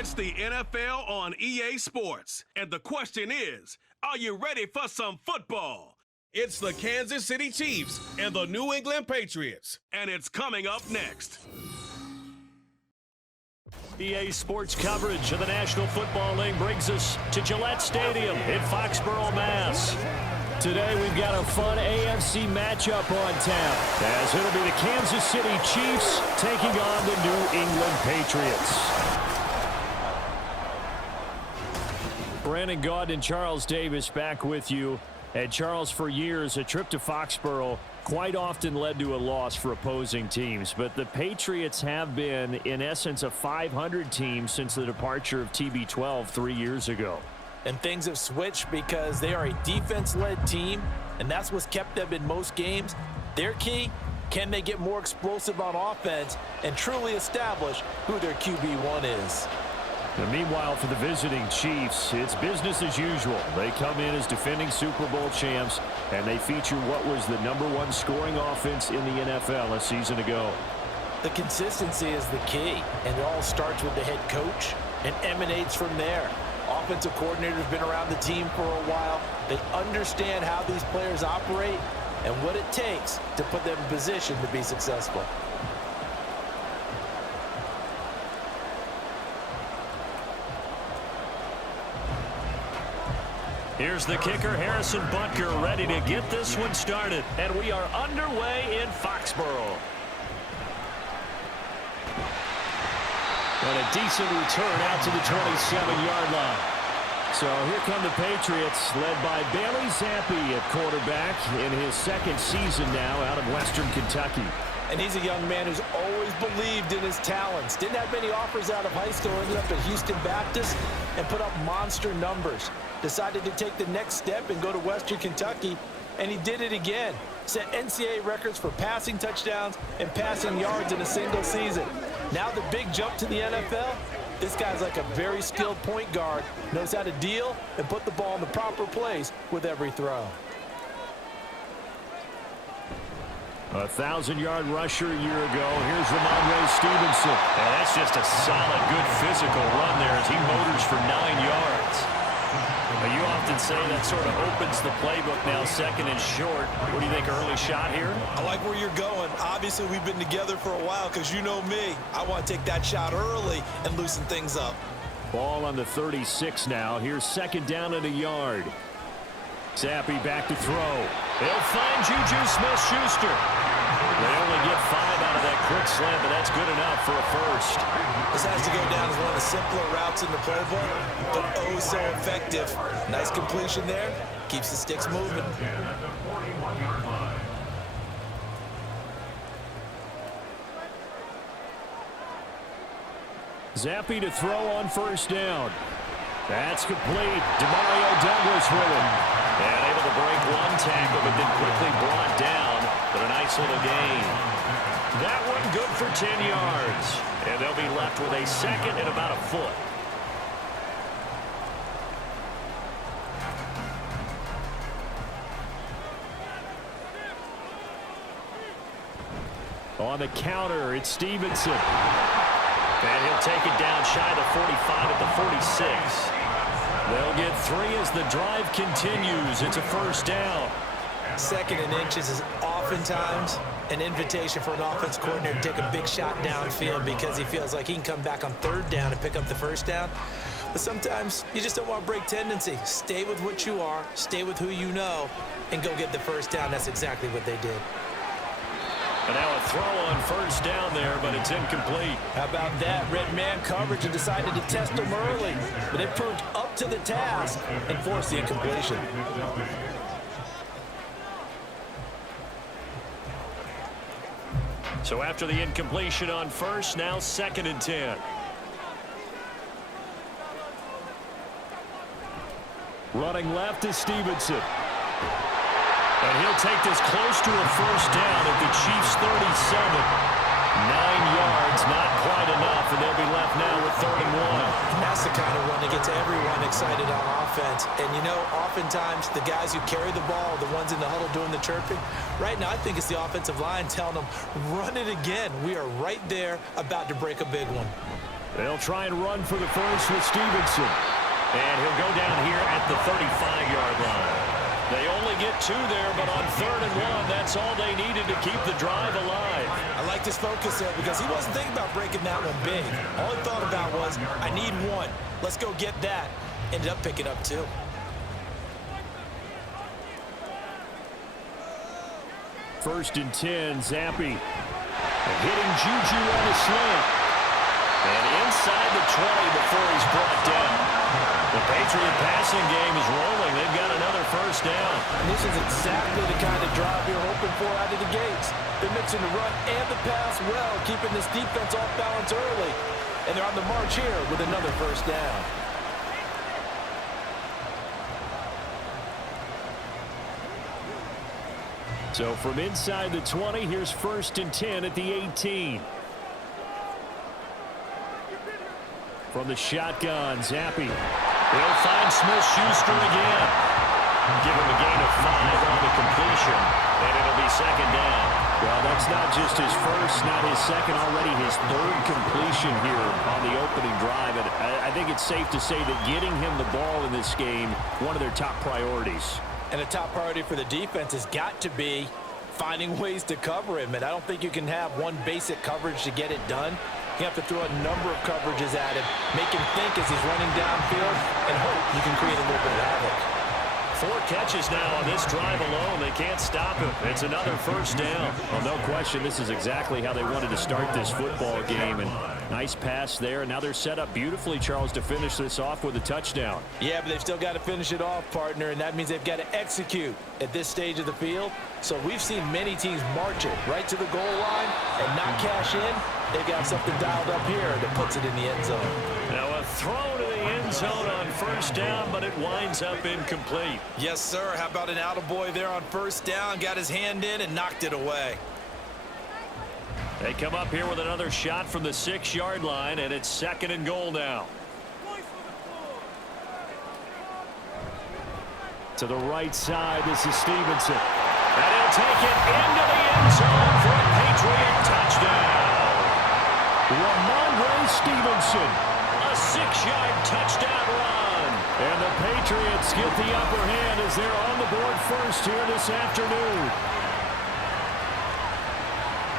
It's the NFL on EA Sports. And the question is, are you ready for some football? It's the Kansas City Chiefs and the New England Patriots. And it's coming up next. EA Sports coverage of the National Football League brings us to Gillette Stadium in Foxborough, Mass. Today we've got a fun AFC matchup on tap, as it'll be the Kansas City Chiefs taking on the New England Patriots. Brandon Gaudin and Charles Davis back with you. And Charles, for years, a trip to Foxborough quite often led to a loss for opposing teams. But the Patriots have been, in essence, a 500 team since the departure of TB12 3 years ago. And things have switched because they are a defense-led team, and that's what's kept them in most games. Their key, can they get more explosive on offense and truly establish who their QB1 is? And meanwhile, for the visiting Chiefs, it's business as usual. They come in as defending Super Bowl champs, and they feature what was the #1 scoring offense in the NFL a season ago. The consistency is the key, and it all starts with the head coach and emanates from there. Offensive coordinator's been around the team for a while. They understand how these players operate and what it takes to put them in position to be successful. Here's the kicker, Harrison Butker, ready to get this one started. And we are underway in Foxborough. And a decent return out to the 27-yard line. So here come the Patriots, led by Bailey Zappi at quarterback in his second season now out of Western Kentucky. And he's a young man who's always believed in his talents. Didn't have many offers out of high school, ended up at Houston Baptist and put up monster numbers. Decided to take the next step and go to Western Kentucky, and he did it again. Set NCAA records for passing touchdowns and passing yards in a single season. Now the big jump to the NFL, this guy's like a very skilled point guard, knows how to deal and put the ball in the proper place with every throw. A 1,000-yard rusher a year ago. Here's Ramondre Stevenson. And that's just a solid, good physical run there as he motors for 9 yards. Well, you often say that sort of opens the playbook now, second and short. What do you think, early shot here? I like where you're going. Obviously, we've been together for a while because you know me. I want to take that shot early and loosen things up. Ball on the 36 now. Here's second down and a yard. Zappi back to throw. They'll find Juju Smith-Schuster. They only get 5 out of that quick slant, but that's good enough for a first. This has to go down as one of the simpler routes in the playbook, but oh so effective. Nice completion there. Keeps the sticks moving. Zappi to throw on first down. That's complete. Demario Douglas with him. And able to break one tackle, but then quickly brought down. But a nice little gain. That one good for 10 yards. And they'll be left with a second and about a foot. On the counter, it's Stevenson. And he'll take it down shy of the 45 at the 46. They'll get 3 as the drive continues. It's a first down. Second and inches is oftentimes an invitation for an offense coordinator to take a big shot downfield because he feels like he can come back on third down and pick up the first down. But sometimes you just don't want to break tendency. Stay with what you are, stay with who you know, and go get the first down. That's exactly what they did. And now a throw on first down there, but it's incomplete. How about that? Red man coverage and decided to test him early. But they proved up to the task and forced the incompletion. So after the incompletion on first, now second and 10. Running left is Stevenson. And he'll take this close to a first down at the Chiefs' 37. 9 yards, not quite enough, and they'll be left now with 3rd and 1. That's the kind of run that gets everyone excited on offense. And, you know, oftentimes the guys who carry the ball are the ones in the huddle doing the chirping. Right now, I think it's the offensive line telling them, run it again. We are right there about to break a big one. They'll try and run for the first with Stevenson. And he'll go down here at the 35-yard line. They only get 2 there, but on 3rd and 1, that's all they needed to keep the drive alive. I liked his focus there because he wasn't thinking about breaking that one big. All he thought about was, I need 1. Let's go get that. Ended up picking up 2. First and 10, Zappi. Hitting Juju on a slant. And inside the 20 before he's brought down. The Patriot passing game is rolling. They've got another first down. And this is exactly the kind of drive you're hoping for out of the gates. They're mixing the run and the pass well, keeping this defense off balance early. And they're on the march here with another first down. So from inside the 20, here's first and 10 at the 18. From the shotgun, Zappi. They'll find Smith-Schuster again. Give him a gain of 5 on the completion, and it'll be second down. Well, that's not just his first, not his second, already his 3rd completion here on the opening drive. And I think it's safe to say that getting him the ball in this game, one of their top priorities. And a top priority for the defense has got to be finding ways to cover him. And I don't think you can have one basic coverage to get it done. You have to throw a number of coverages at him, make him think as he's running downfield, and hope you can create a little bit of havoc. 4 catches now on this drive alone. They can't stop him. It's another first down. Well, no question, this is exactly how they wanted to start this football game. And nice pass there. Now they're set up beautifully, Charles, to finish this off with a touchdown. Yeah, but they've still got to finish it off, partner, and that means they've got to execute at this stage of the field. So we've seen many teams march it right to the goal line and not cash in. They've got something dialed up here that puts it in the end zone. Now a throw to the end zone on first down, but it winds up incomplete. Yes, sir. How about an attaboy there on first down? Got his hand in and knocked it away. They come up here with another shot from the 6-yard line, and it's 2nd and goal now. To the right side, this is Stevenson. And he'll take it into the end zone for a Patriot touchdown. Ramondre Stevenson, a 6-yard touchdown run. And the Patriots get the upper hand as they're on the board first here this afternoon.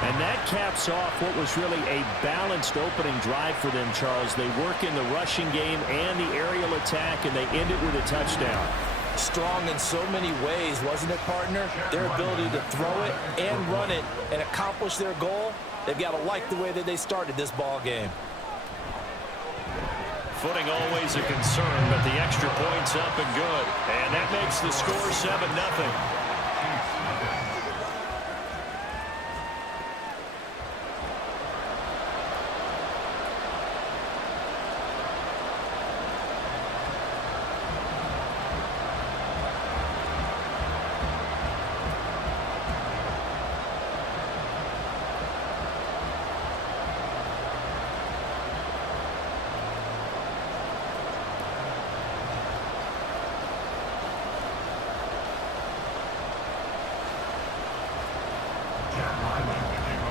And that caps off what was really a balanced opening drive for them, Charles. They work in the rushing game and the aerial attack, and they end it with a touchdown. Strong in so many ways, wasn't it, partner? Their ability to throw it and run it and accomplish their goal, they've got to like the way that they started this ball game. Footing always a concern, but the extra point's up and good. And that makes the score 7-0.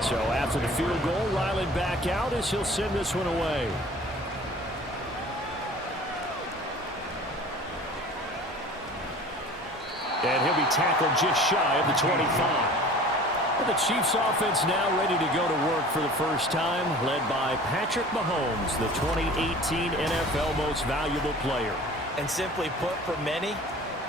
So after the field goal, Ryland back out as he'll send this one away. And he'll be tackled just shy of the 25. Well, the Chiefs offense now ready to go to work for the first time, led by Patrick Mahomes, the 2018 NFL Most Valuable Player. And simply put, for many,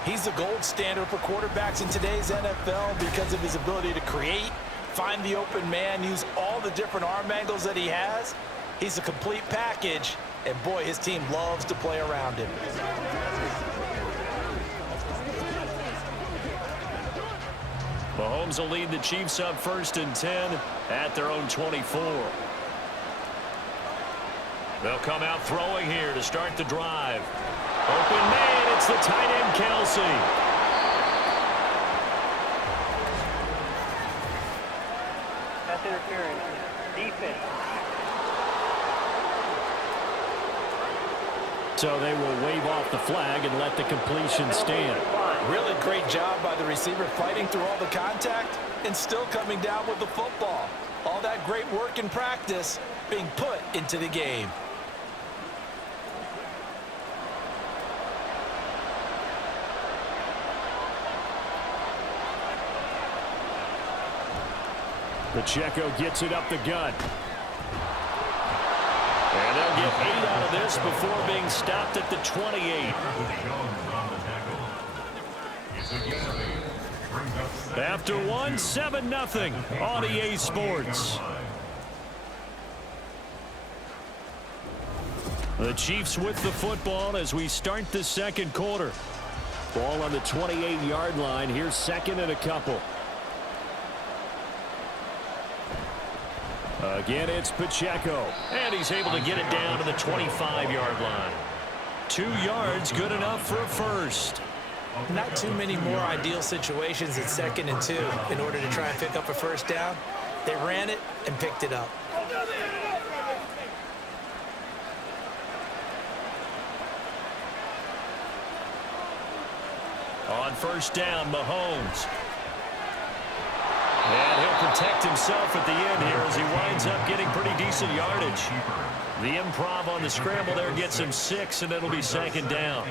he's the gold standard for quarterbacks in today's NFL because of his ability to create, find the open man, use all the different arm angles that he has. He's a complete package, and boy, his team loves to play around him. Mahomes will lead the Chiefs up 1st and 10 at their own 24. They'll come out throwing here to start the drive. Open man, it's the tight end Kelsey. Pass interference. Defense. So they will wave off the flag and let the completion stand. Really great job by the receiver fighting through all the contact and still coming down with the football. All that great work in practice being put into the game. Pacheco gets it up the gut. And they'll get 8 out of this before being stopped at the 28. After one, 7-0 on EA Sports. The Chiefs with the football as we start the second quarter. Ball on the 28-yard line. Here's second and a couple. Again, it's Pacheco. And he's able to get it down to the 25-yard line. 2 yards, good enough for a first. Not too many more ideal situations at 2nd and 2 in order to try and pick up a first down. They ran it and picked it up. On first down, Mahomes. And he'll protect himself at the end here as he winds up getting pretty decent yardage. The improv on the scramble there gets him 6, and it'll be 2nd down.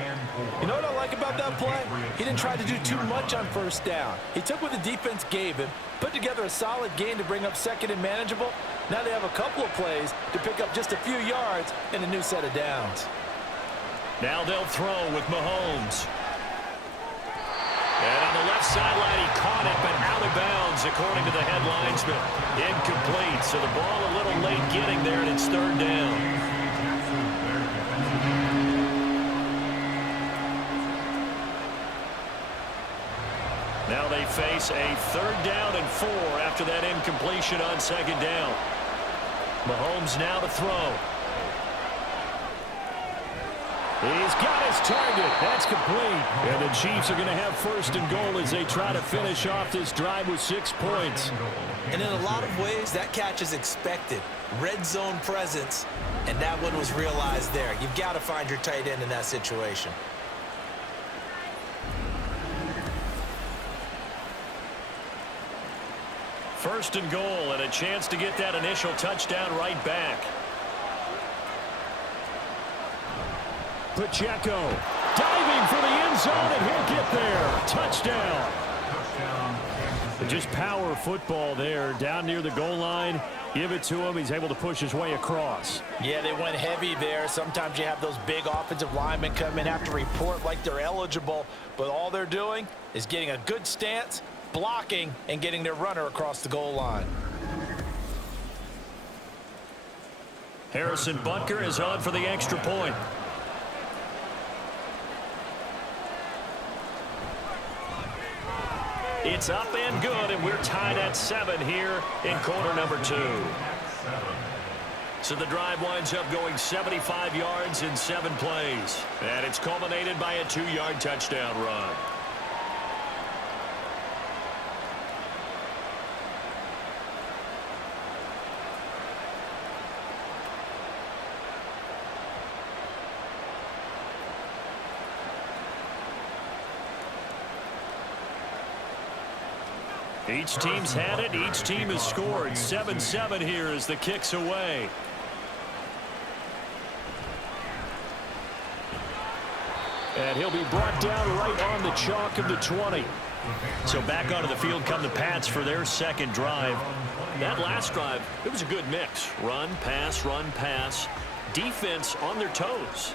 You know what I like about that play? He didn't try to do too much on first down. He took what the defense gave him, put together a solid gain to bring up 2nd and manageable. Now they have a couple of plays to pick up just a few yards and a new set of downs. Now they'll throw with Mahomes. And on the left sideline, he caught it, but out of bounds, according to the head linesman. Incomplete, so the ball a little late getting there, and it's 3rd down. Now they face a 3rd down and 4 after that incompletion on 2nd down. Mahomes now to throw. He's got his target. That's complete. And the Chiefs are going to have 1st and goal as they try to finish off this drive with 6 points. And in a lot of ways, that catch is expected. Red zone presence, and that one was realized there. You've got to find your tight end in that situation. First and goal, and a chance to get that initial touchdown right back. Pacheco diving for the end zone, and he'll get there. Touchdown. Just power football there down near the goal line. Give it to him. He's able to push his way across. Yeah, they went heavy there. Sometimes you have those big offensive linemen come in, have to report like they're eligible, but all they're doing is getting a good stance, blocking, and getting their runner across the goal line. Harrison Butker is on for the extra point. It's up and good, and we're tied at 7 here in quarter number 2. So the drive winds up going 75 yards in 7 plays. And it's culminated by a 2-yard touchdown run. Each team's had it. Each team has scored. 7-7 here as the kick's away. And he'll be brought down right on the chalk of the 20. So back onto the field come the Pats for their second drive. That last drive, it was a good mix. Run, pass, defense on their toes.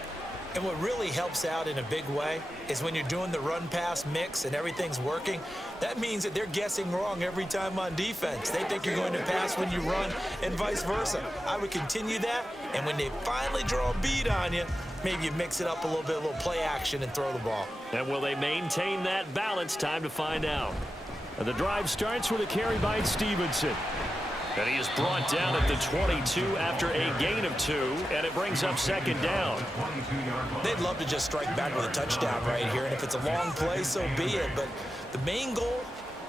And what really helps out in a big way is when you're doing the run-pass mix and everything's working, that means that they're guessing wrong every time on defense. They think you're going to pass when you run and vice versa. I would continue that, and when they finally draw a bead on you, maybe you mix it up a little play action and throw the ball. And will they maintain that balance? Time to find out. The drive starts with a carry by Stevenson. And he is brought down at the 22 after a gain of 2, and it brings up 2nd down. They'd love to just strike back with a touchdown right here, and if it's a long play, so be it. But the main goal,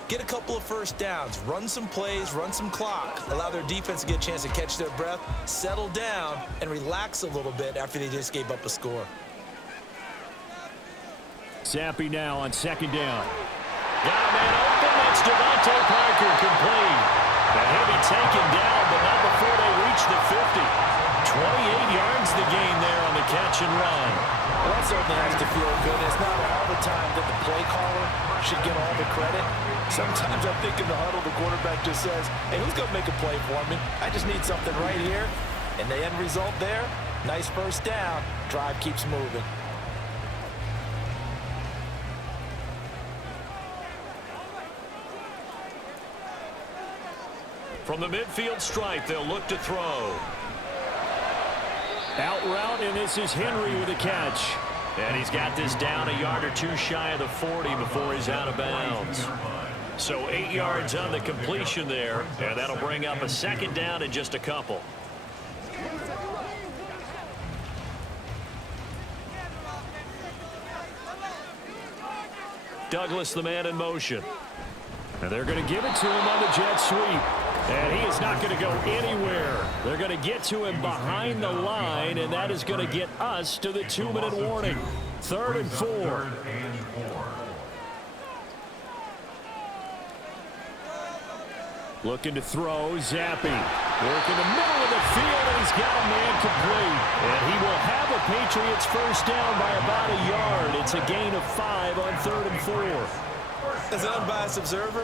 get a couple of first downs, run some plays, run some clock, allow their defense to get a chance to catch their breath, settle down, and relax a little bit after they just gave up a score. Zappi now on 2nd down. Got a man open. That's Devontae Parker complete. And he'll be taken down, but not before they reach the 50. 28 yards the gain there on the catch and run. Well, that certainly has to feel good. It's not all the time that the play caller should get all the credit. Sometimes I think in the huddle, the quarterback just says, hey, who's going to make a play for me? I just need something right here. And the end result there, nice first down. Drive keeps moving. From the midfield stripe, they'll look to throw. Out route, and this is Henry with a catch. And he's got this down a yard or two shy of the 40 before he's out of bounds. So 8 yards on the completion there, and that'll bring up a second down in just a couple. Douglas, the man in motion. And they're going to give it to him on the jet sweep. And he is not going to go anywhere. They're going to get to him behind the line, and that is going to get us to the 2-minute warning. 3rd and 4. Looking to throw, Zappi. Work in the middle of the field, and he's got a man complete. And he will have a Patriots first down by about a yard. It's a gain of 5 on 3rd and 4. As an unbiased observer,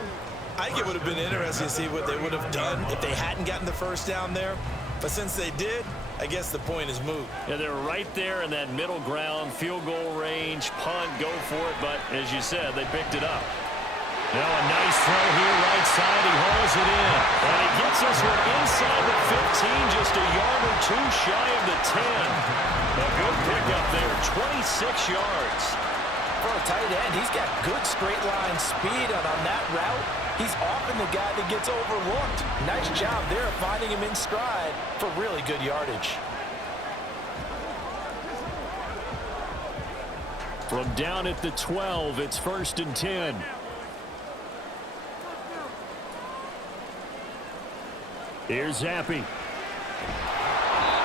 I think it would have been interesting to see what they would have done if they hadn't gotten the first down there. But since they did, I guess the point is moot. Yeah, they're right there in that middle ground, field goal range, punt, go for it. But as you said, they picked it up. Now a nice throw here, right side. He hauls it in. And he gets this one inside the 15, just a yard or two shy of the 10. A good pickup there, 26 yards. For a tight end, he's got good straight line speed, and on that route, he's often the guy that gets overlooked. Nice job there finding him in stride for really good yardage. From down at the 12, it's 1st and 10. Here's Zappi.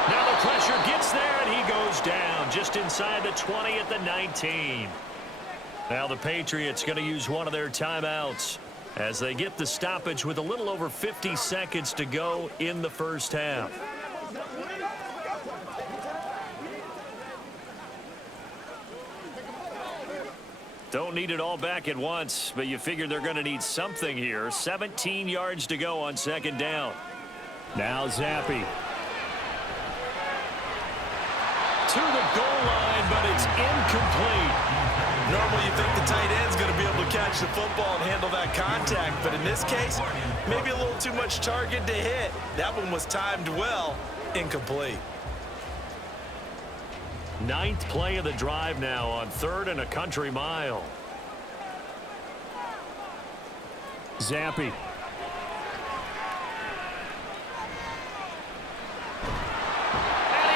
Now the pressure gets there, and he goes down just inside the 20 at the 19. Now the Patriots going to use one of their timeouts as they get the stoppage with a little over 50 seconds to go in the first half. Don't need it all back at once, but you figure they're going to need something here. 17 yards to go on 2nd down. Now Zappi. To the goal line, but it's incomplete. Normally you think the tight end's going to be able to catch the football and handle that contact, but in this case, maybe a little too much target to hit. That one was timed well, incomplete. 9th play of the drive now on 3rd and a country mile. Zappi. And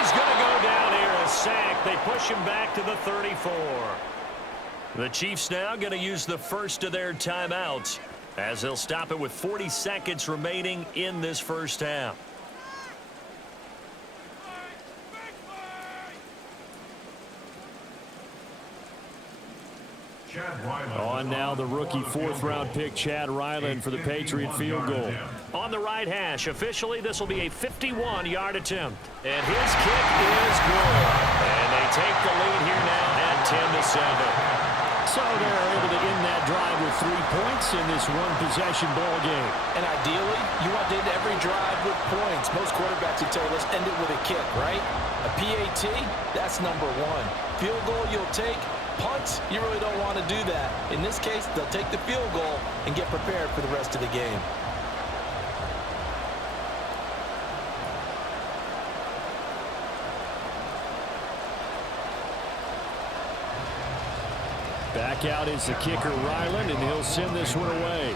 he's going to go down here, a sack. They push him back to the 34. The Chiefs now going to use the first of their timeouts as they'll stop it with 40 seconds remaining in this first half. On now the rookie 4th-round pick Chad Ryland for the Patriot field goal. On the right hash, officially this will be a 51-yard attempt. And his kick is good. And they take the lead here now at 10-7. So they're able to end that drive with 3 points in this one-possession ball game. And ideally, you want to end every drive with points. Most quarterbacks would tell us end it with a kick, right? A PAT, that's number 1. Field goal you'll take. Punts, you really don't want to do that. In this case, they'll take the field goal and get prepared for the rest of the game. Back out is the kicker, Ryland, and he'll send this one away.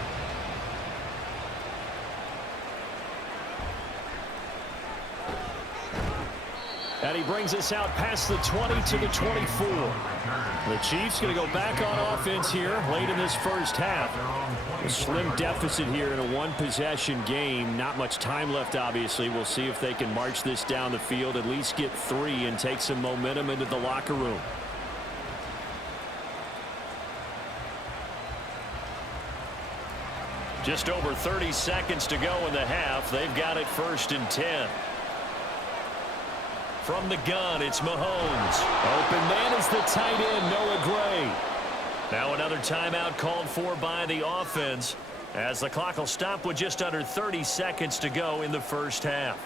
And he brings us out past the 20 to the 24. The Chiefs going to go back on offense here late in this first half. A slim deficit here in a one-possession game. Not much time left, obviously. We'll see if they can march this down the field, at least get 3 and take some momentum into the locker room. Just over 30 seconds to go in the half. They've got it 1st and 10. From the gun, it's Mahomes. Open man is the tight end, Noah Gray. Now another timeout called for by the offense, as the clock will stop with just under 30 seconds to go in the first half.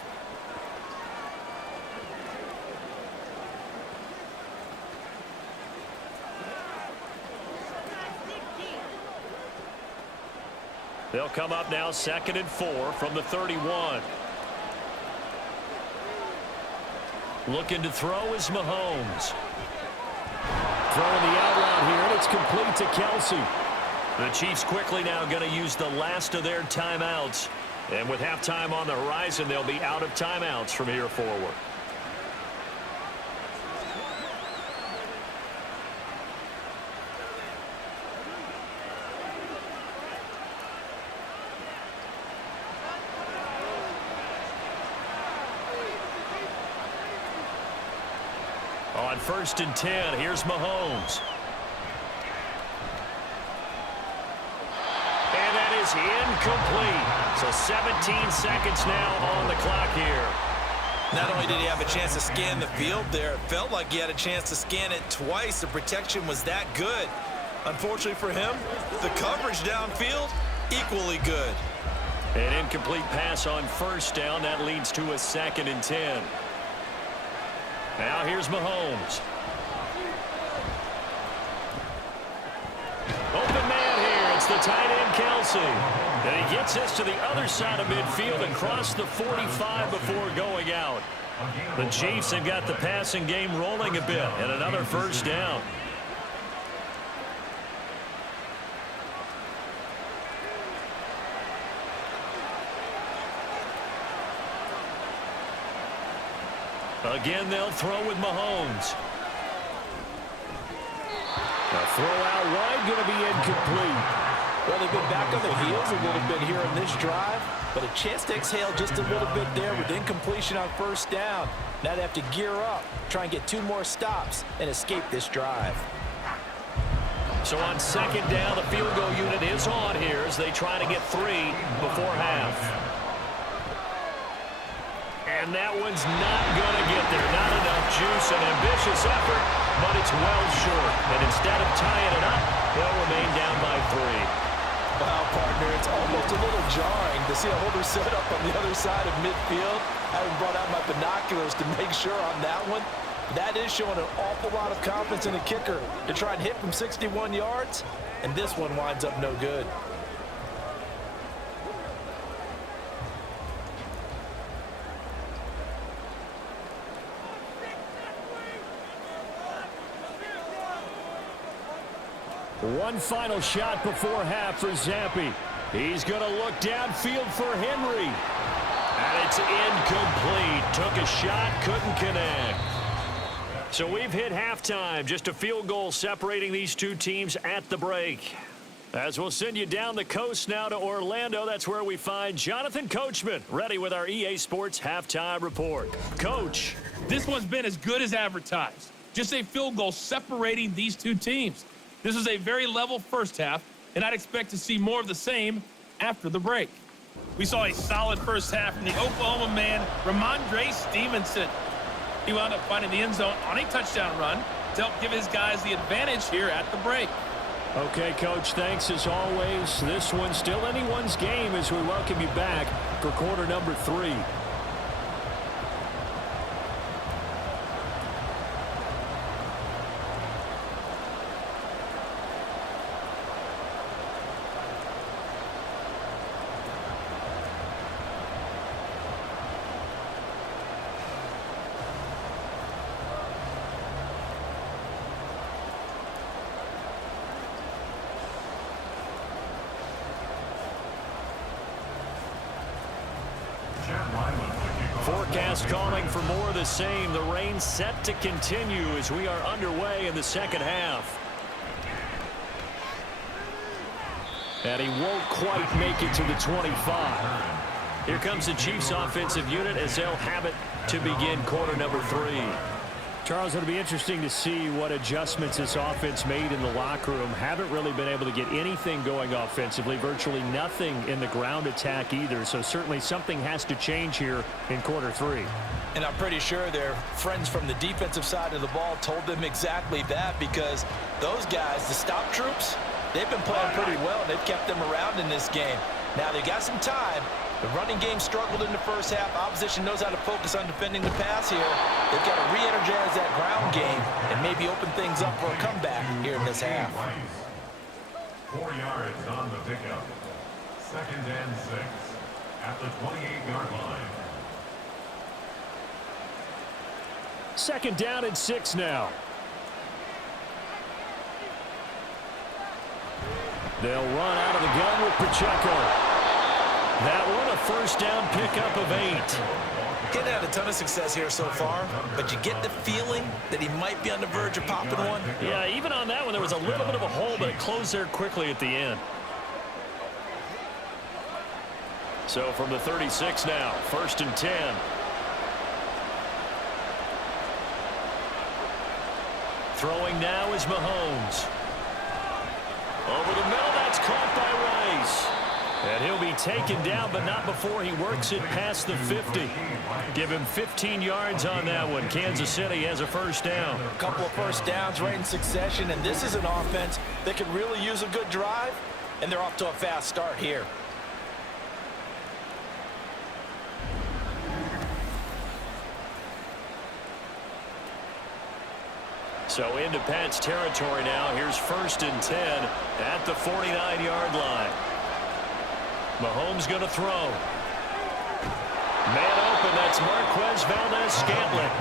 They'll come up now 2nd and 4 from the 31. Looking to throw is Mahomes. Throwing the out route here, and it's complete to Kelsey. The Chiefs quickly now going to use the last of their timeouts. And with halftime on the horizon, they'll be out of timeouts from here forward. On 1st and 10, here's Mahomes. And that is incomplete. So 17 seconds now on the clock here. Not only did he have a chance to scan the field there, it felt like he had a chance to scan it twice. The protection was that good. Unfortunately for him, the coverage downfield, equally good. An incomplete pass on 1st down. That leads to a 2nd and 10. Now here's Mahomes. Open man here. It's the tight end, Kelsey. And he gets this to the other side of midfield and crossed the 45 before going out. The Chiefs have got the passing game rolling a bit, and another 1st down. Again, they'll throw with Mahomes. A throw out wide, going to be incomplete. Well, they've been back on their heels a little bit here in this drive, but a chance to exhale just a little bit there with incompletion on 1st down. Now they have to gear up, try and get 2 more stops, and escape this drive. So on 2nd down, the field goal unit is on here as they try to get 3 before half. And that one's not going to get there. Not enough juice. An ambitious effort, but it's well short. And instead of tying it up, they'll remain down by 3. Wow, partner, it's almost a little jarring to see a holder set up on the other side of midfield. I haven't brought out my binoculars to make sure on that one. That is showing an awful lot of confidence in the kicker to try and hit from 61 yards. And this one winds up no good. One final shot before half for Zampi. He's going to look downfield for Henry. And it's incomplete. Took a shot, couldn't connect. So we've hit halftime. Just a field goal separating these two teams at the break. As we'll send you down the coast now to Orlando, that's where we find Jonathan Coachman, ready with our EA Sports halftime report. Coach. This one's been as good as advertised. Just a field goal separating these two teams. This was a very level first half, and I'd expect to see more of the same after the break. We saw a solid first half from the Oklahoma man, Ramondre Stevenson. He wound up finding the end zone on a touchdown run to help give his guys the advantage here at the break. Okay, Coach, thanks as always. This one's still anyone's game as we welcome you back for quarter number 3. Forecast calling for more of the same. The rain set to continue as we are underway in the second half. And he won't quite make it to the 25. Here comes the Chiefs offensive unit as they'll have it to begin quarter number 3. Charles, it'll be interesting to see what adjustments this offense made in the locker room. Haven't really been able to get anything going offensively, virtually nothing in the ground attack either. So certainly something has to change here in quarter three. And I'm pretty sure their friends from the defensive side of the ball told them exactly that, because those guys, the stop troops, they've been playing pretty well. They've kept them around in this game. Now they got some time. The running game struggled in the first half. Opposition knows how to focus on defending the pass here. They've got to re-energize that ground game and maybe open things up for a comeback here in this half. 4 yards on the pickup. 2nd and 6 at the 28-yard line. 2nd down and 6 now. They'll run out of the gun with Pacheco. That one a 1st down pickup of 8. Getting had a ton of success here so far, but you get the feeling that he might be on the verge of popping one. Yeah, even on that one, there was a little bit of a hole, but it closed there quickly at the end. So from the 36 now, 1st and 10. Throwing now is Mahomes. Over the middle, that's caught by Rice. And he'll be taken down, but not before he works it past the 50. Give him 15 yards on that one. Kansas City has a 1st down. A couple of 1st downs right in succession, and this is an offense that could really use a good drive, and they're off to a fast start here. So into Pat's territory now. Here's 1st and 10 at the 49-yard line. Mahomes going to throw. Man open, that's Marquez Valdez-Scantling.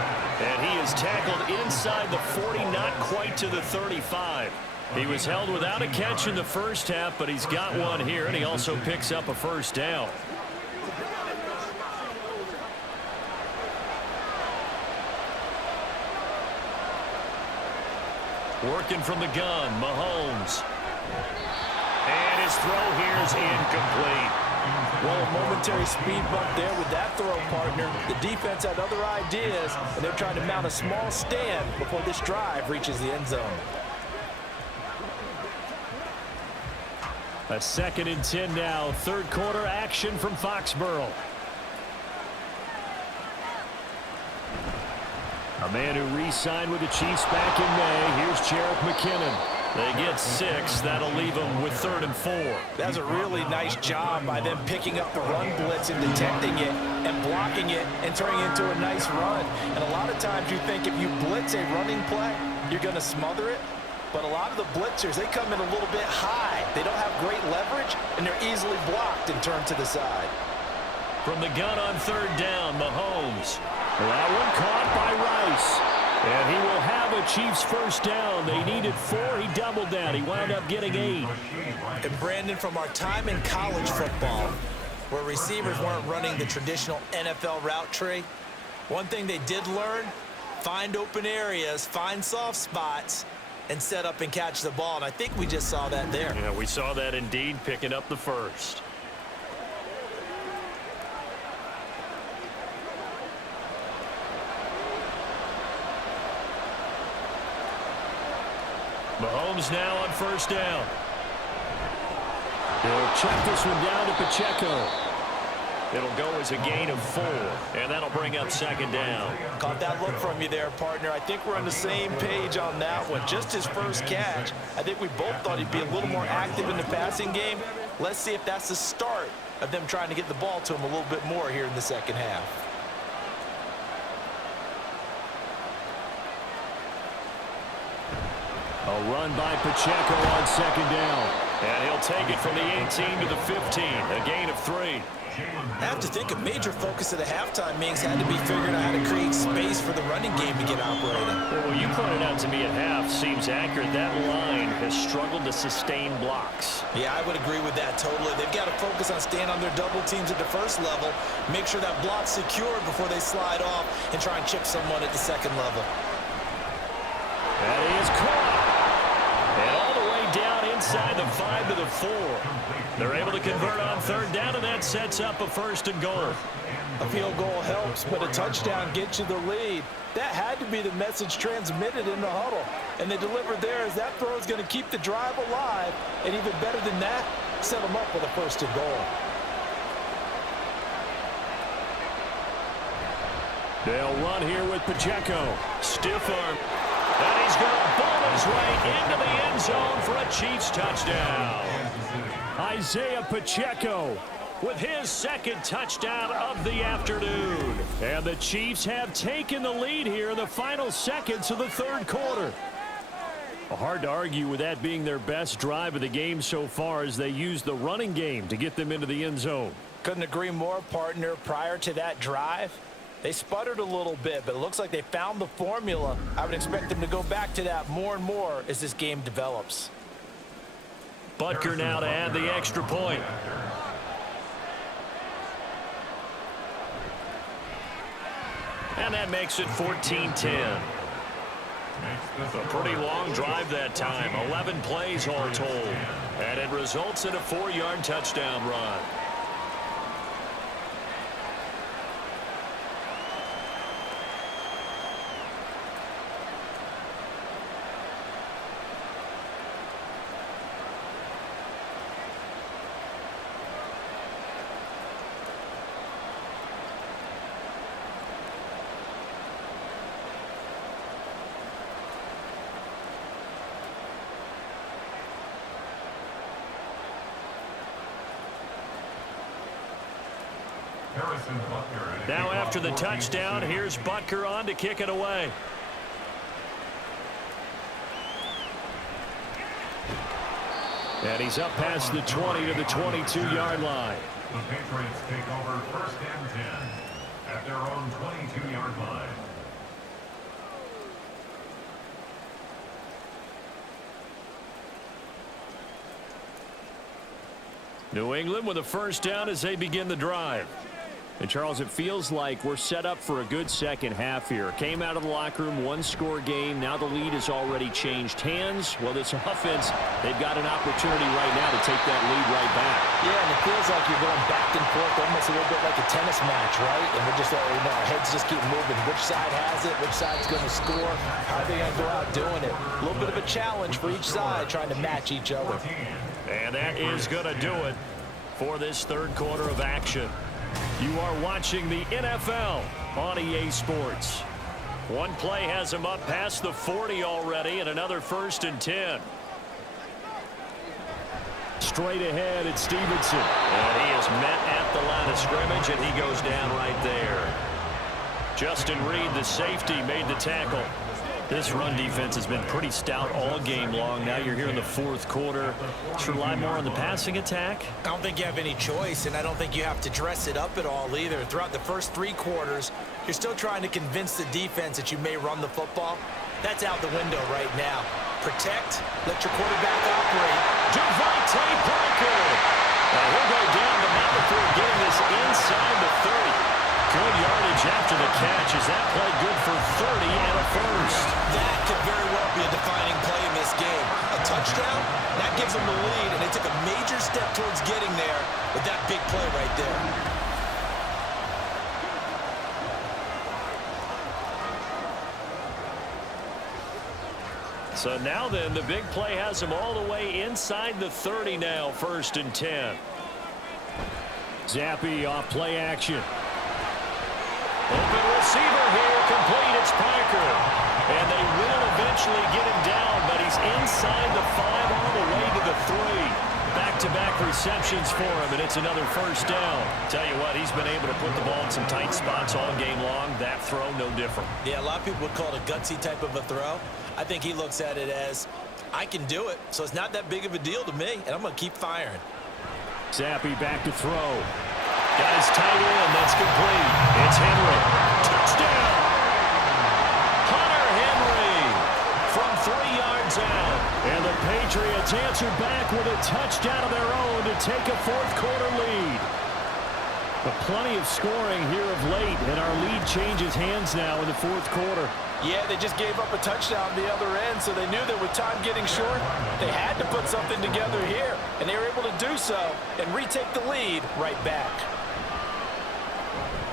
And he is tackled inside the 40, not quite to the 35. He was held without a catch in the first half, but he's got one here, and he also picks up a 1st down. Working from the gun, Mahomes. And his throw here is incomplete. Well, a momentary speed bump there with that throw, partner. The defense had other ideas, and they're trying to mount a small stand before this drive reaches the end zone. A 2nd and 10 now. 3rd quarter action from Foxborough. A man who re-signed with the Chiefs back in May. Here's Jerick McKinnon. They get 6. That'll leave them with 3rd and 4. That's a really nice job by them picking up the run blitz and detecting it and blocking it and turning it into a nice run. And a lot of times you think if you blitz a running play, you're going to smother it. But a lot of the blitzers, they come in a little bit high. They don't have great leverage, and they're easily blocked and turned to the side. From the gun on 3rd down, Mahomes. That one caught by Rice. And he will have a Chiefs 1st down. They needed 4. He doubled down. He wound up getting 8. And Brandon, from our time in college football, where receivers weren't running the traditional NFL route tree, one thing they did learn, find open areas, find soft spots, and set up and catch the ball. And I think we just saw that there. Yeah, we saw that indeed, picking up the 1st. Mahomes now on 1st down. They'll check this one down to Pacheco. It'll go as a gain of 4, and that'll bring up 2nd down. Caught that look from you there, partner. I think we're on the same page on that one. Just his first catch. I think we both thought he'd be a little more active in the passing game. Let's see if that's the start of them trying to get the ball to him a little bit more here in the second half. A run by Pacheco on 2nd down. And he'll take it from the 18 to the 15, a gain of 3. I have to think a major focus of the halftime meetings had to be figuring out how to create space for the running game to get operating. Well, what you pointed out to me at half seems accurate. That line has struggled to sustain blocks. Yeah, I would agree with that totally. They've got to focus on staying on their double teams at the first level, make sure that block's secured before they slide off and try and chip someone at the second level. That is caught. And all the way down inside the 5 to the 4. They're able to convert on third down, and that sets up a 1st and goal. A field goal helps, but a touchdown gets you the lead. That had to be the message transmitted in the huddle. And they delivered there as that throw is going to keep the drive alive. And even better than that, set them up with a 1st and goal. They'll run here with Pacheco. Stiff arm. And he's going to bowl his way into the end zone for a Chiefs touchdown. Isaiah Pacheco with his 2nd touchdown of the afternoon. And the Chiefs have taken the lead here in the final seconds of the 3rd quarter. Hard to argue with that being their best drive of the game so far as they use the running game to get them into the end zone. Couldn't agree more, partner. Prior to that drive, they sputtered a little bit, but it looks like they found the formula. I would expect them to go back to that more and more as this game develops. Butker now to add the extra point. And that makes it 14-10. A pretty long drive that time. 11 plays all told. And it results in a 4-yard touchdown run. Now after the touchdown, here's Butker on to kick it away. And he's up past the 20 to the 22-yard line. The Patriots take over 1st and 10 at their own 22-yard line. New England with a 1st down as they begin the drive. And, Charles, it feels like we're set up for a good 2nd half here. Came out of the locker room, 1-score game. Now the lead has already changed hands. Well, this offense, they've got an opportunity right now to take that lead right back. Yeah, and it feels like you're going back and forth almost a little bit like a tennis match, right? And we're just, our heads just keep moving. Which side has it? Which side's going to score? How are they going to go out doing it? A little bit of a challenge for each side trying to match each other. And that is going to do it for this 3rd quarter of action. You are watching the NFL on EA Sports. One play has him up past the 40 already, and another 1st and 10. Straight ahead, it's Stevenson. And he is met at the line of scrimmage, and he goes down right there. Justin Reed, the safety, made the tackle. This run defense has been pretty stout all game long. Now you're here in the 4th quarter. Should rely more on the passing attack? I don't think you have any choice, and I don't think you have to dress it up at all either. Throughout the first 3 quarters, you're still trying to convince the defense that you may run the football. That's out the window right now. Protect, let your quarterback operate. Devontae Parker. Now he'll go down, but not before getting this inside the 30. Good yardage after the catch. Is that play good for 30 and a 1st? That could very well be a defining play in this game. A touchdown, that gives them the lead, and they took a major step towards getting there with that big play right there. So now then, the big play has them all the way inside the 30 now, 1st and 10. Zappe off play action. Open receiver here, complete, it's Parker. And they will eventually get him down, but he's inside the 5 all the way to the 3. Back-to-back receptions for him, and it's another 1st down. Tell you what, he's been able to put the ball in some tight spots all game long. That throw, no different. Yeah, a lot of people would call it a gutsy type of a throw. I think he looks at it as, I can do it, so it's not that big of a deal to me, and I'm going to keep firing. Zappe back to throw. Got his tight end. That's complete. It's Henry. Touchdown! Hunter Henry from 3 yards out. And the Patriots answered back with a touchdown of their own to take a 4th quarter lead. But plenty of scoring here of late, and our lead changes hands now in the fourth quarter. Yeah, they just gave up a touchdown the other end, so they knew that with time getting short, they had to put something together here, and they were able to do so and retake the lead right back.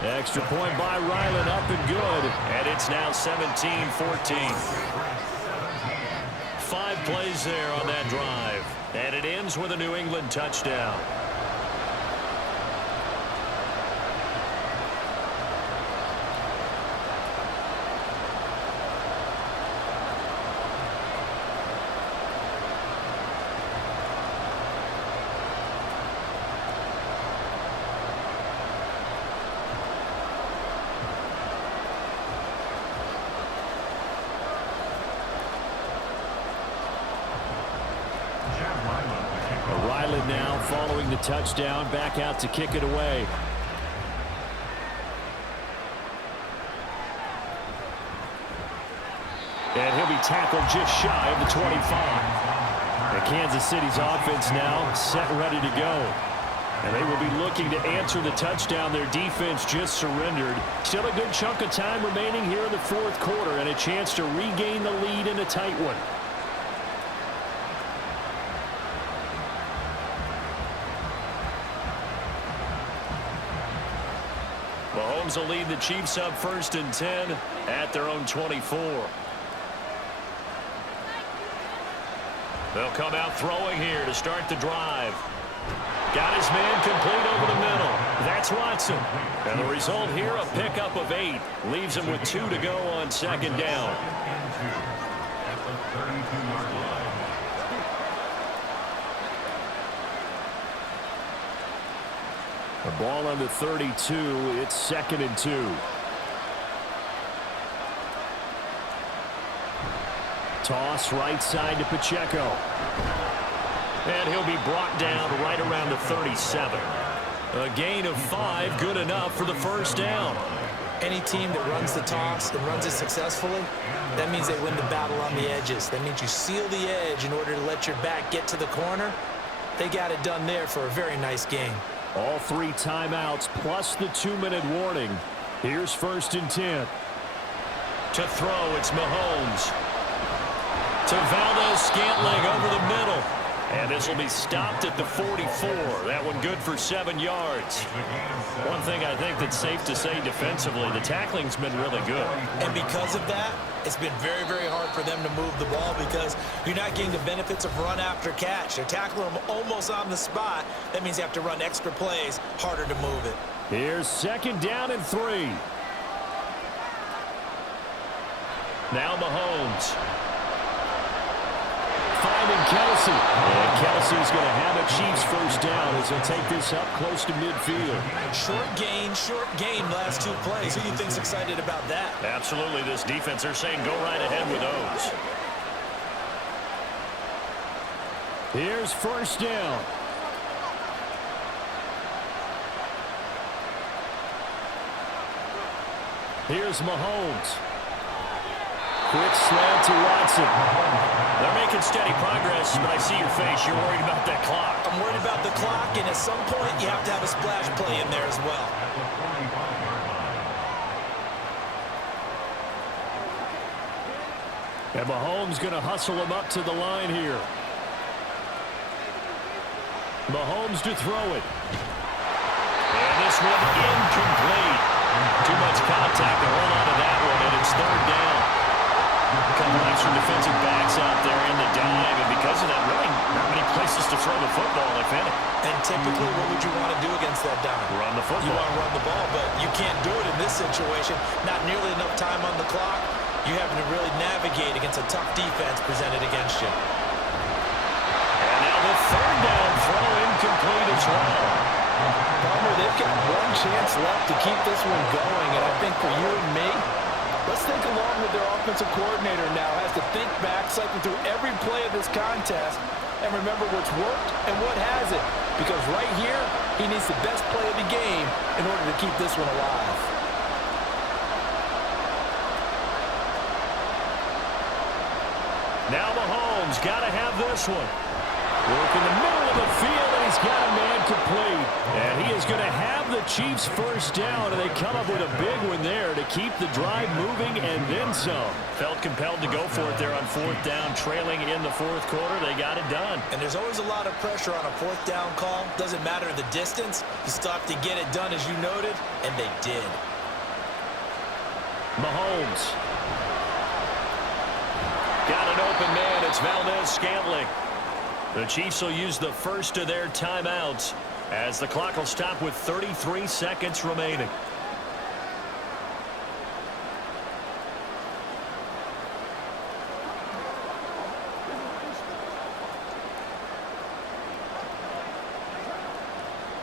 Extra point by Ryland, up and good. And it's now 17-14. 5 plays there on that drive. And it ends with a New England touchdown. Ryland now following the touchdown, back out to kick it away. And he'll be tackled just shy of the 25. And Kansas City's offense now set ready to go. And they will be looking to answer the touchdown. Their defense just surrendered. Still a good chunk of time remaining here in the fourth quarter and a chance to regain the lead in a tight one. Mahomes will lead the Chiefs up 1st and 10 at their own 24. They'll come out throwing here to start the drive. Got his man complete over the middle. That's Watson. And the result here, a pickup of 8. Leaves him with 2 to go on 2nd down. At the 32-yard line. The ball on the 32. It's 2nd and 2. Toss right side to Pacheco. And he'll be brought down right around the 37. A gain of 5, good enough for the 1st down. Any team that runs the toss and runs it successfully, that means they win the battle on the edges. That means you seal the edge in order to let your back get to the corner. They got it done there for a very nice game. All 3 timeouts plus the 2-minute warning. Here's 1st and 10. To throw, it's Mahomes. To Valdez-Scantling over the middle. And this will be stopped at the 44. That one good for 7 yards. One thing I think that's safe to say defensively, the tackling's been really good. And because of that, it's been very, very hard for them to move the ball because you're not getting the benefits of run after catch. They're tackling them almost on the spot. That means you have to run extra plays, harder to move it. Here's 2nd down and 3. Now Mahomes. Finding Kelsey. And Kelsey's going to have a Chiefs 1st down as they'll take this up close to midfield. Short gain last 2 plays. Who do you think's excited about that? Absolutely, this defense, they're saying go right ahead with those. Here's 1st down. Here's Mahomes. Quick slant to Watson. They're making steady progress, but I see your face. You're worried about that clock. I'm worried about the clock, and at some point, you have to have a splash play in there as well. And Mahomes going to hustle him up to the line here. Mahomes to throw it. And this one incomplete. Too much contact to hold on to that one, and it's 3rd down. A couple extra defensive backs out there in the dive, and because of that, really not many places to throw the football, if any. And typically, what would you want to do against that dive? Run the football. You want to run the ball, but you can't do it in this situation. Not nearly enough time on the clock. You're having to really navigate against a tough defense presented against you. And now the 3rd down throw incomplete as well. Palmer, they've got one chance left to keep this one going, and I think for you and me, let's think along with their offensive coordinator now. Has to think back, cycle through every play of this contest, and remember what's worked and what hasn't. Because right here, he needs the best play of the game in order to keep this one alive. Now Mahomes got to have this one. Work in the middle of the field, and he's got a man complete. And he is going to have the Chiefs first down, and they come up with a big one there to keep the drive moving and then some. Felt compelled to go for it there on fourth down, trailing in the fourth quarter. They got it done. And there's always a lot of pressure on a fourth down call. Doesn't matter the distance. You still have to get it done, as you noted, and they did. Mahomes. Got an open man. It's Valdez-Scantling. The Chiefs will use the first of their timeouts as the clock will stop with 33 seconds remaining.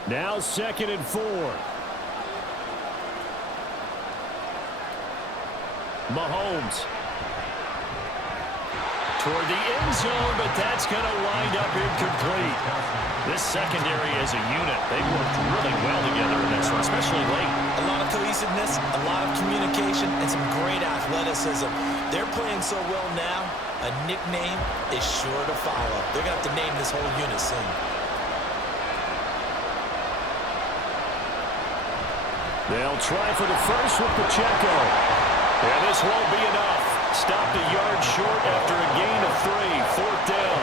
Now 2nd and 4. Mahomes. Toward the end zone, but that's going to wind up incomplete. This secondary as a unit, they worked really well together in this one, especially late. A lot of cohesiveness, a lot of communication, and some great athleticism. They're playing so well now, a nickname is sure to follow. They're going to have to name this whole unit soon. They'll try for the first with Pacheco. And this won't be enough. Stopped a yard short after a gain of 3, 4th down.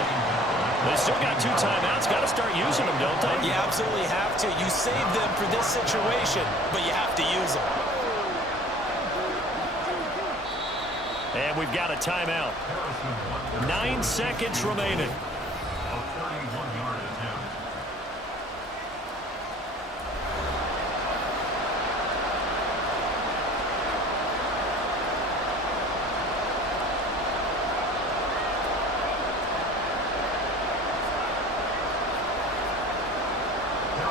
They still got 2 timeouts. Got to start using them, don't they? You absolutely have to. You save them for this situation, but you have to use them. And we've got a timeout. 9 seconds remaining. A 31-yard attempt.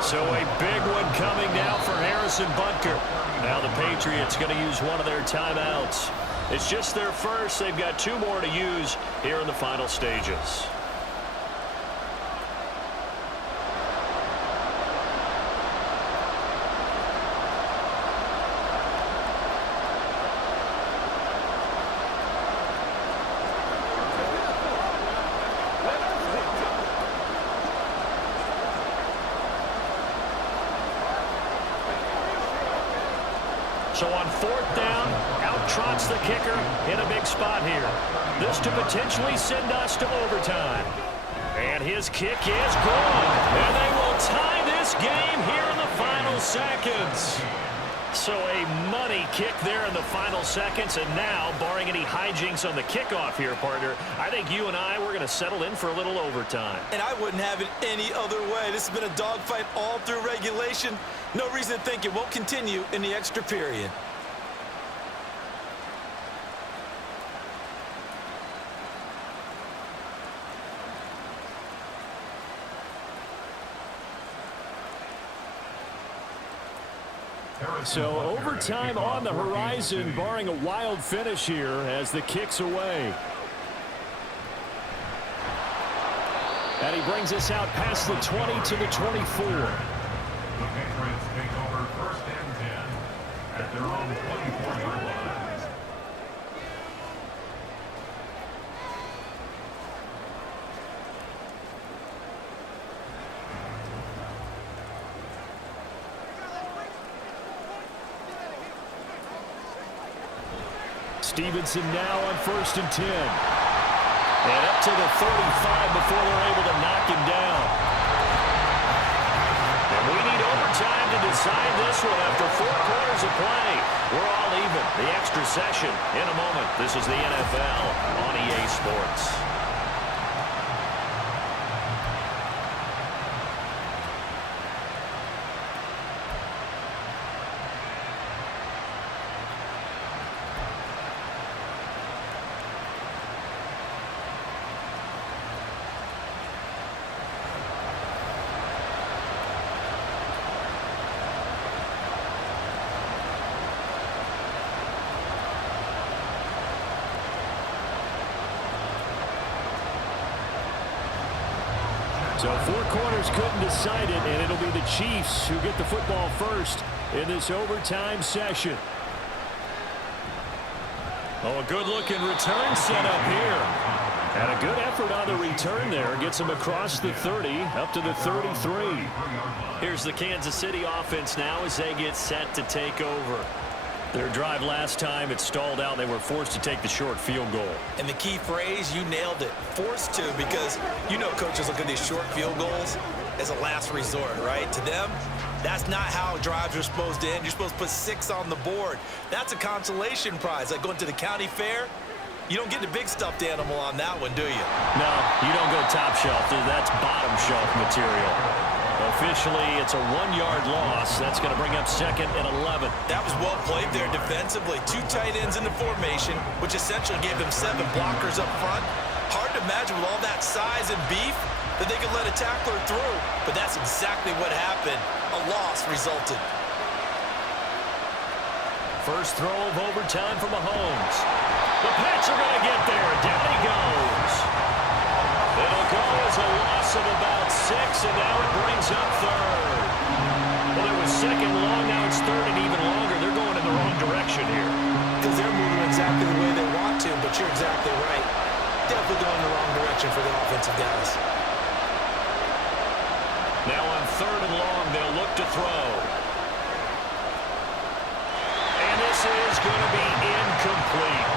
So a big one coming now for Harrison Butker. Now the Patriots going to use one of their timeouts. It's just their first. They've got 2 more to use here in the final stages. So on 4th down, out trots the kicker in a big spot here. This to potentially send us to overtime. And his kick is good. And they will tie this game here in the final seconds. So a money kick there in the final seconds. And now, barring any hijinks on the kickoff here, partner, I think you and I, we're going to settle in for a little overtime. And I wouldn't have it any other way. This has been a dogfight all through regulation. No reason to think it won't continue in the extra period. So overtime on the horizon, barring a wild finish here as the kick's away. And he brings us out past the 20 to the 24. The Patriots take over 1st and 10 at their own 24-yard line. Stevenson now on 1st and 10. And up to the 35 before they're able to knock him down. And we need overtime to decide this one after 4 quarters of play. We're all even. The extra session in a moment. This is the NFL on EA Sports. So 4 quarters couldn't decide it, and it'll be the Chiefs who get the football first in this overtime session. Oh, a good-looking return set up here. And a good effort on the return there. Gets him across the 30, up to the 33. Here's the Kansas City offense now as they get set to take over. Their drive last time, it stalled out. They were forced to take the short field goal. And the key phrase, you nailed it. Forced to, because you know coaches look at these short field goals as a last resort, right? To them, that's not how drives are supposed to end. You're supposed to put 6 on the board. That's a consolation prize. Like going to the county fair, you don't get the big stuffed animal on that one, do you? No, you don't go top shelf. That's bottom shelf material. Officially, it's a 1-yard loss. That's going to bring up 2nd and 11. That was well played there defensively. 2 tight ends in the formation, which essentially gave them 7 blockers up front. Hard to imagine with all that size and beef that they could let a tackler through, but that's exactly what happened. A loss resulted. First throw of overtime for Mahomes. The Pats are going to get there. Down he goes. It'll go as a loss of about 6, and now it brings up 3rd. Well, it was 2nd long, now it's 3rd and even longer. They're going in the wrong direction here. Because they're moving exactly the way they want to, but you're exactly right. Definitely going in the wrong direction for the offensive guys. Now on 3rd and long, they'll look to throw. And this is going to be incomplete.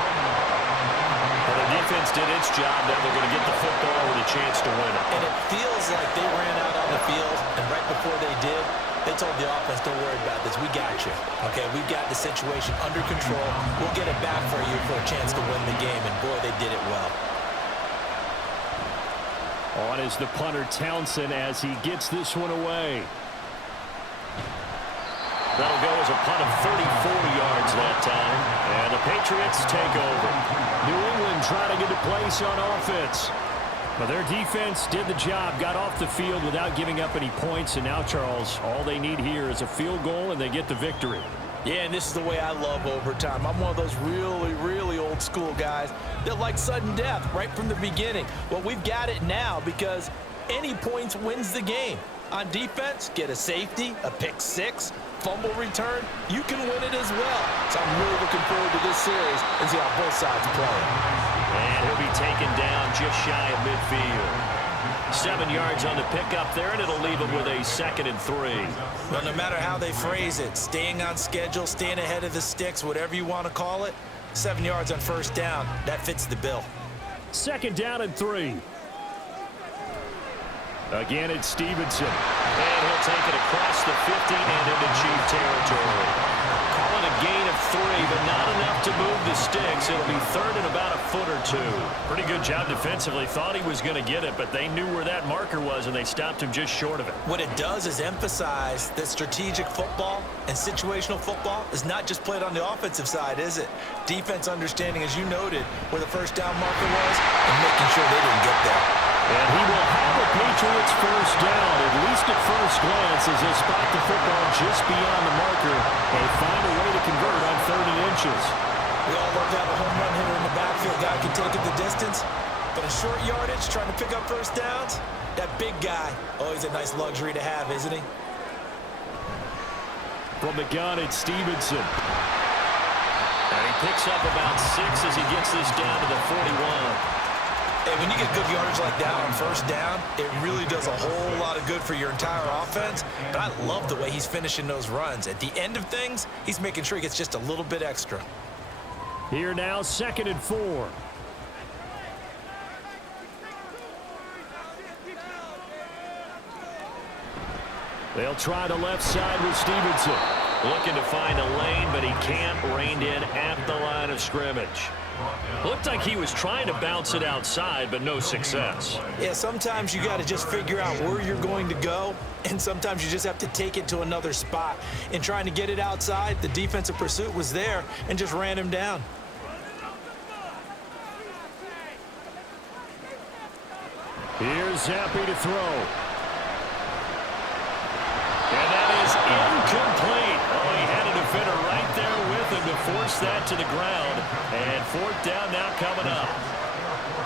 Well, the defense did its job. Now they're going to get the football with a chance to win it. And it feels like they ran out on the field, and right before they did, they told the offense, don't worry about this. We got you. Okay, we've got the situation under control. We'll get it back for you for a chance to win the game, and boy, they did it well. On is the punter Townsend as he gets this one away. That'll go as a punt of 34 yards that time. And the Patriots take over. New England trying to get a place on offense. But their defense did the job, got off the field without giving up any points. And now, Charles, all they need here is a field goal, and they get the victory. Yeah, and this is the way I love overtime. I'm one of those really old school guys that like sudden death right from the beginning. Well, we've got it now because any points wins the game. On defense, get a safety, a pick 6, fumble return, you can win it as well. So I'm really looking forward to this series and see how both sides play. And he'll be taken down just shy of midfield. 7 yards on the pickup there, and it'll leave him with a 2nd and 3. Well, no matter how they phrase it, staying on schedule, staying ahead of the sticks, whatever you want to call it, 7 yards on first down, that fits the bill. 2nd down and 3. Again, it's Stevenson. And he'll take it across the 50 and into Chief territory. Call it a gain of 3, but not enough to move the sticks. It'll be 3rd and about a foot or 2. Pretty good job defensively. Thought he was going to get it, but they knew where that marker was, and they stopped him just short of it. What it does is emphasize that strategic football and situational football is not just played on the offensive side, is it? Defense understanding, as you noted, where the first down marker was and making sure they didn't get there. And he will have the Patriots first down, at least at first glance, as they spot the football just beyond the marker and find a way to convert on 3rd and inches. We all love to have a home run hitter in the backfield. Guy can take it the distance. But in short yardage, trying to pick up first downs, that big guy, always a nice luxury to have, isn't he? From the gun, it's Stevenson. And he picks up about 6 as he gets this down to the 41. And when you get good yardage like that on first down, it really does a whole lot of good for your entire offense. But I love the way he's finishing those runs. At the end of things, he's making sure he gets just a little bit extra. Here now, 2nd and 4. They'll try the left side with Stevenson. Looking to find a lane, but he can't. Reined in at the line of scrimmage. Looked like he was trying to bounce it outside, but no success. Yeah, sometimes you got to just figure out where you're going to go, and sometimes you just have to take it to another spot. In trying to get it outside, the defensive pursuit was there and just ran him down. Here's Zappi to throw. And that is incomplete. Oh, he had a defender right there with him to force that to the ground. And 4th down now coming up.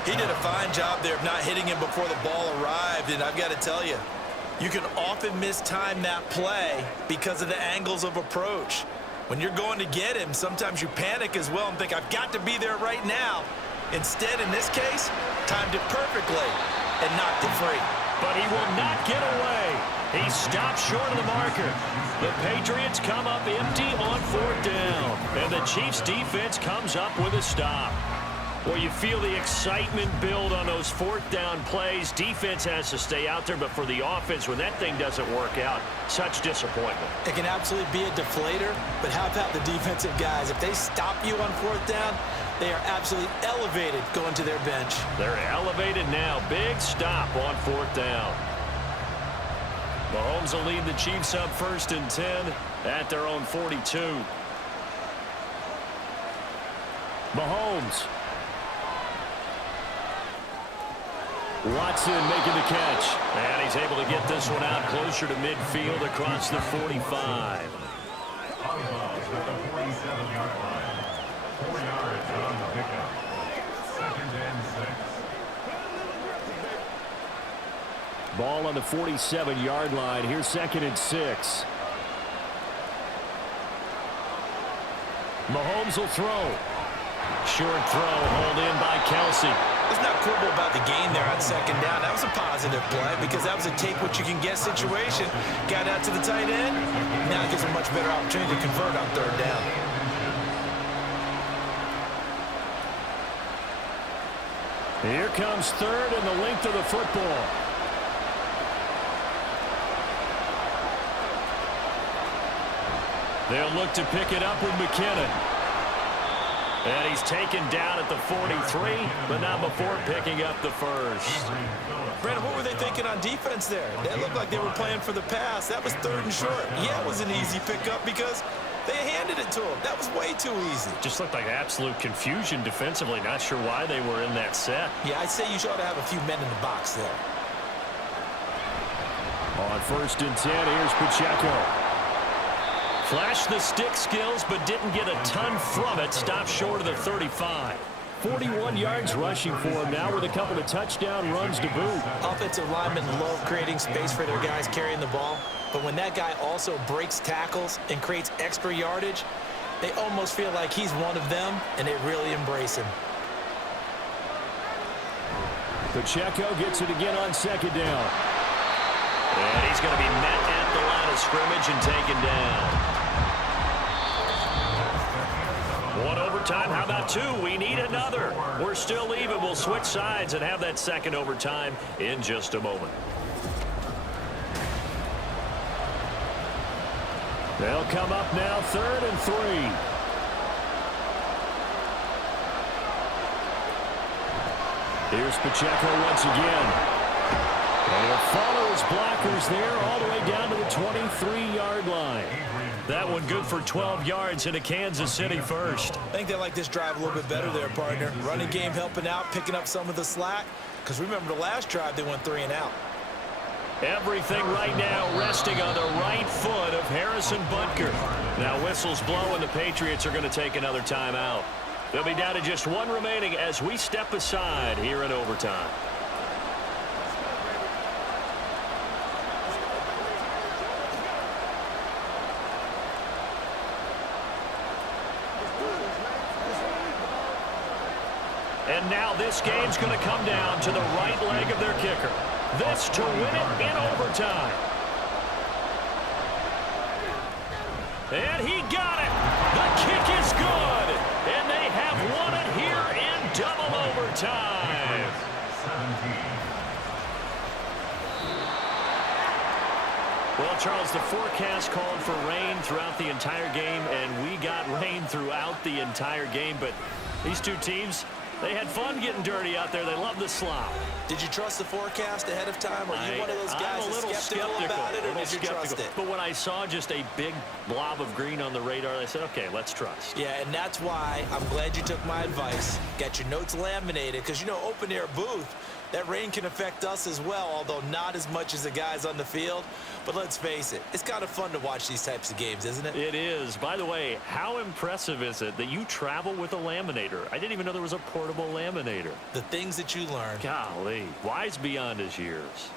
He did a fine job there of not hitting him before the ball arrived, and I've got to tell you, you can often mistime that play because of the angles of approach. When you're going to get him, sometimes you panic as well and think, I've got to be there right now. Instead, in this case, timed it perfectly and knocked it free. But he will not get away. He stopped short of the marker. The Patriots come up empty on 4th down. And the Chiefs defense comes up with a stop. Well, you feel the excitement build on those 4th down plays. Defense has to stay out there, but for the offense, when that thing doesn't work out, such disappointment. It can absolutely be a deflator, but how about the defensive guys? If they stop you on 4th down, they are absolutely elevated going to their bench. They're elevated now. Big stop on 4th down. Mahomes will lead the Chiefs up 1st and 10 at their own 42. Mahomes. Watson making the catch. And he's able to get this one out closer to midfield across the 45. On the 47-yard line. 4 yards on the pickup. 2nd and 6. Ball on the 47-yard line. Here's 2nd and 6. Mahomes will throw. Short throw hauled in by Kelsey. Let's not quibble about the gain there on 2nd down. That was a positive play because that was a take-what-you-can-get situation. Got out to the tight end. Now it gives a much better opportunity to convert on 3rd down. Here comes 3rd and the length of the football. They'll look to pick it up with McKinnon. And he's taken down at the 43, but not before picking up the first. Brandon, what were they thinking on defense there? They looked like they were playing for the pass. That was 3rd and short. Yeah, it was an easy pickup because they handed it to him. That was way too easy. Just looked like absolute confusion defensively. Not sure why they were in that set. Yeah, I'd say you ought to have a few men in the box there. On 1st and 10, here's Pacheco. Flashed the stick skills, but didn't get a ton from it. Stopped short of the 35. 41 yards rushing for him now with a couple of touchdown runs to boot. Offensive linemen love creating space for their guys carrying the ball, but when that guy also breaks tackles and creates extra yardage, they almost feel like he's one of them, and they really embrace him. Pacheco gets it again on 2nd down. And he's going to be met at the line of scrimmage and taken down. One overtime. How about 2? We need another. We're still even. We'll switch sides and have that 2nd overtime in just a moment. They'll come up now 3rd and 3. Here's Pacheco once again. And he'll follow his blockers there all the way down to the 23-yard line. That one good for 12 yards into Kansas City first. I think they like this drive a little bit better there, partner. Running game helping out, picking up some of the slack. Because remember the last drive, they went 3 and out. Everything right now resting on the right foot of Harrison Butker. Now whistles blow and the Patriots are going to take another timeout. They'll be down to just 1 remaining as we step aside here in overtime. And now this game's going to come down to the right leg of their kicker. This to win it in overtime. And he got it. The kick is good. And they have won it here in double overtime. 17. Well, Charles, the forecast called for rain throughout the entire game, and we got rain throughout the entire game. But these two teams, they had fun getting dirty out there. They love the slop. Did you trust the forecast ahead of time? Are you one of those guys I'm a little that's skeptical about it, or did you trust it? But when I saw just a big blob of green on the radar, I said, okay, let's trust. Yeah, and that's why I'm glad you took my advice. Got your notes laminated, because, you know, open air booth, that rain can affect us as well, although not as much as the guys on the field. But let's face it, it's kind of fun to watch these types of games, isn't it? It is. By the way, how impressive is it that you travel with a laminator? I didn't even know there was a portable laminator. The things that you learn. Golly, wise beyond his years.